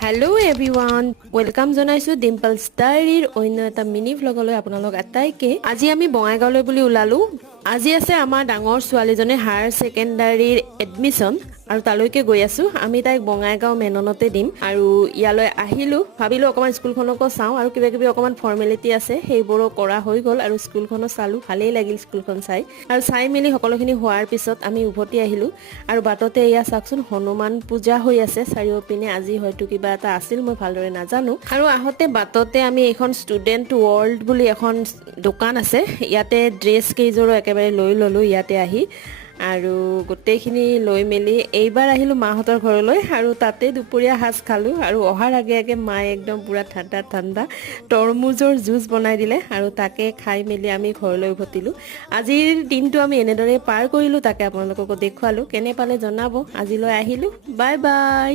Hello everyone, welcome জনাইছো Dimple Diaryৰ অন্য এটা মিনি ভ্লগলৈ আপোনালোক আটাইকে আজি আমি বঙাইগাঁৱলৈ বুলি ওলালো আজি আছে আমাৰ ডাঙৰ ছোৱালীজনে হায়াৰ সেকেন্ডাৰীৰ এডমিশন আৰু তালৈকে গৈ আছো আমি তাইক বঙাইগাঁও মেননতে দিম আৰু ইয়ালৈ আহিলো ভাবিলো অকমান স্কুলখনকো চাও আৰু কিবা কিবি অকমান ফৰ্মেলিটি আছে সেইবোৰো কৰা হৈ গল আৰু স্কুলখনো চালো ভালেই লাগিল স্কুলখন চাই আৰু চাই মেলি সকলোখিনি হোৱাৰ পিছত আমি উভতি আহিলো আৰু বাটতে এয়া চাকচোন হনুমান পূজা হৈ আছে চাৰিওপিনে আজি হয়তো কিবা এটা আছিল মই ভালদৰে নাজানো আৰু আহতে বাটতে আমি এখন ষ্টুডেন্ট ওয়াৰ্ল্ড বুলি এখন দোকান আছে ইয়াতে ড্ৰেছ কেইজোৰো একেবাৰে লৈ ললো ইয়াতে আহি আৰু গোটেইখিনি লৈ মেলি এইবাৰ আহিলো মাহঁতৰ ঘৰলৈ আৰু তাতে দুপৰীয়া হাজ খালো আৰু অহাৰ আগে আগে মায়ে একদম পুৰা ঠাণ্ডা ঠাণ্ডা তৰমুজৰ জুচ বনাই দিলে আৰু তাকে খাই মেলি আমি ঘৰলৈ উভতিলো আজিৰ দিনটো আমি এনেদৰে পাৰ কৰিলো তাকে আপোনালোকক দেখুৱালো কেনে পালে জনাব আজিলৈ আহিলো বাই বাই